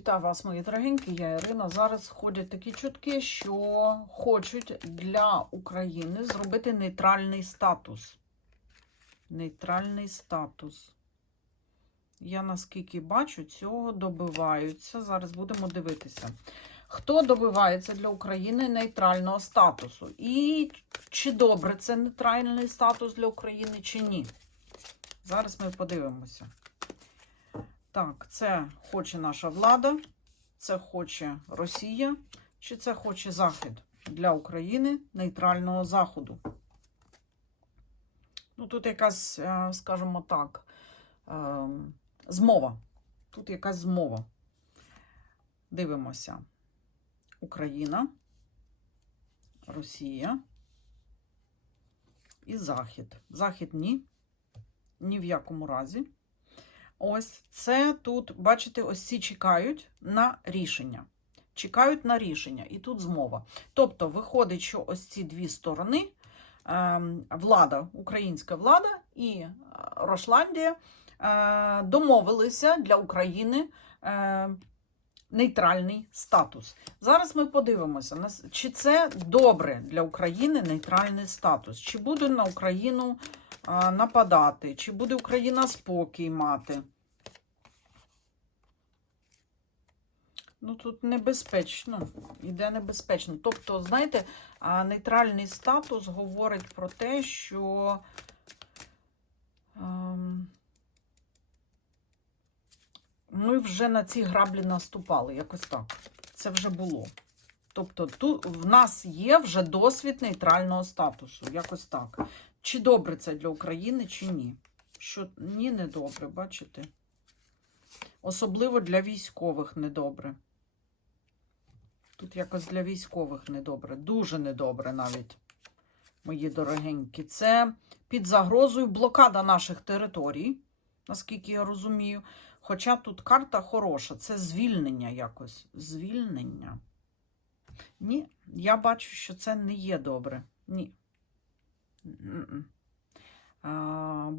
Вітаю вас, мої дорогенькі, я Ірина. Зараз ходять такі чутки, що хочуть для України зробити нейтральний статус. Нейтральний статус. Я наскільки бачу, цього добиваються. Зараз будемо дивитися. Хто добивається для України нейтрального статусу? І чи добре це нейтральний статус для України, чи ні? Зараз ми подивимося. Так, це хоче наша влада, це хоче Росія, чи це хоче Захід для України нейтрального заходу. Ну, тут якась, е, скажімо так, е, змова. Тут якась змова. Дивимося. Україна, Росія і Захід. Захід ні. Ні в якому разі. Ось це тут, бачите, ось ці чекають на рішення. Чекають на рішення, і тут змова. Тобто, виходить, що ось ці дві сторони ем, влада, українська влада і е, Рошландія е, домовилися для України е, нейтральний статус. Зараз ми подивимося, чи це добре для України нейтральний статус, чи буде на Україну нападати, чи буде Україна спокій мати. Ну, тут небезпечно, іде небезпечно. Тобто, знаєте, нейтральний статус говорить про те, що ем, ми вже на ці граблі наступали, якось так. Це вже було. Тобто, тут в нас є вже досвід нейтрального статусу, якось так. Чи добре це для України, чи ні? Що ні, не добре, бачите? Особливо для військових недобре. Тут якось для військових недобре, дуже недобре навіть, мої дорогенькі. Це під загрозою блокада наших територій, наскільки я розумію. Хоча тут карта хороша, це звільнення якось. Звільнення. Ні, я бачу, що це не є добре. Ні.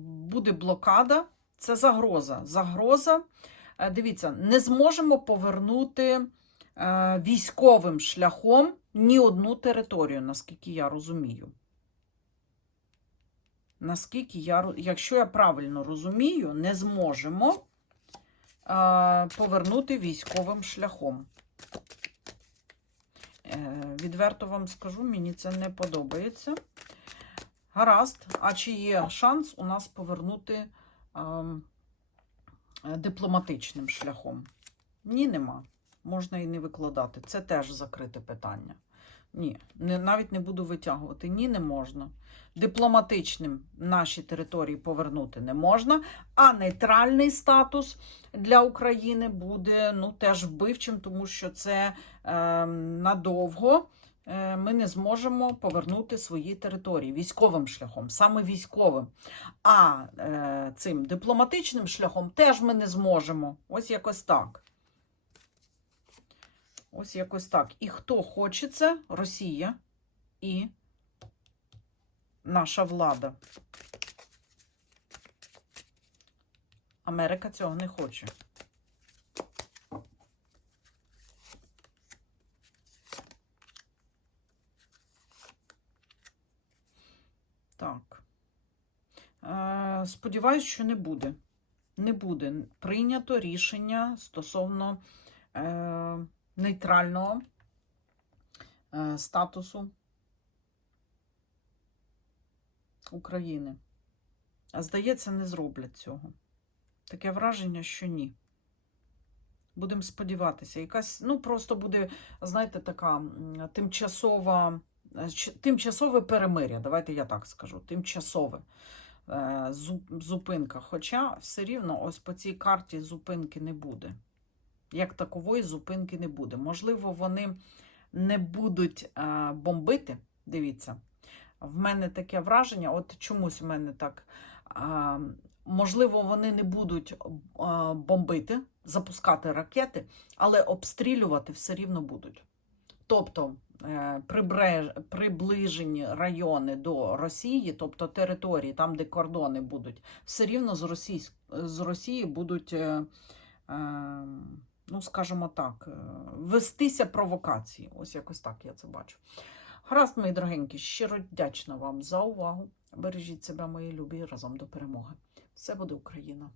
Буде блокада, це загроза. Загроза. Е, Дивіться, не зможемо повернути військовим шляхом ні одну територію, наскільки я розумію. Наскільки я, якщо я правильно розумію, не зможемо е, повернути військовим шляхом. Е, Відверто вам скажу, мені це не подобається. Гаразд, а чи є шанс у нас повернути ем, е, дипломатичним шляхом? Ні, нема. Можна і не викладати. Це теж закрите питання. Ні, не, навіть не буду витягувати. Ні, не можна. Дипломатичним наші території повернути не можна, а нейтральний статус для України буде ну, теж вбивчим, тому що це е, надовго ми не зможемо повернути свої території військовим шляхом, саме військовим. А е, цим дипломатичним шляхом теж ми не зможемо. Ось якось так. Ось якось так. І хто хоче це? Росія і наша влада. Америка цього не хоче. Так. Е, сподіваюсь, що не буде. Не буде прийнято рішення стосовно е, нейтрального е, статусу України. А здається, не зроблять цього. Таке враження, що ні. Будемо сподіватися. Якась, ну, просто буде, знаєте, така тимчасова, е, тимчасове перемиря. Давайте я так скажу. Тимчасове е, зупинка. Хоча все рівно ось по цій карті зупинки не буде. Як такової зупинки не буде. Можливо, вони не будуть е, бомбити. Дивіться, в мене таке враження, от чомусь в мене так. А, можливо, вони не будуть бомбити, запускати ракети, але обстрілювати все рівно будуть. Тобто е, приближені райони до Росії, тобто території, там, де кордони будуть, все рівно з, Російсь, з Росії будуть е, е, ну, скажімо так, е, вестися провокації. Ось якось так я це бачу. Гаразд, мої дорогенькі, щиро вдячна вам за увагу. Бережіть себе, мої любі, разом до перемоги. Все буде Україна!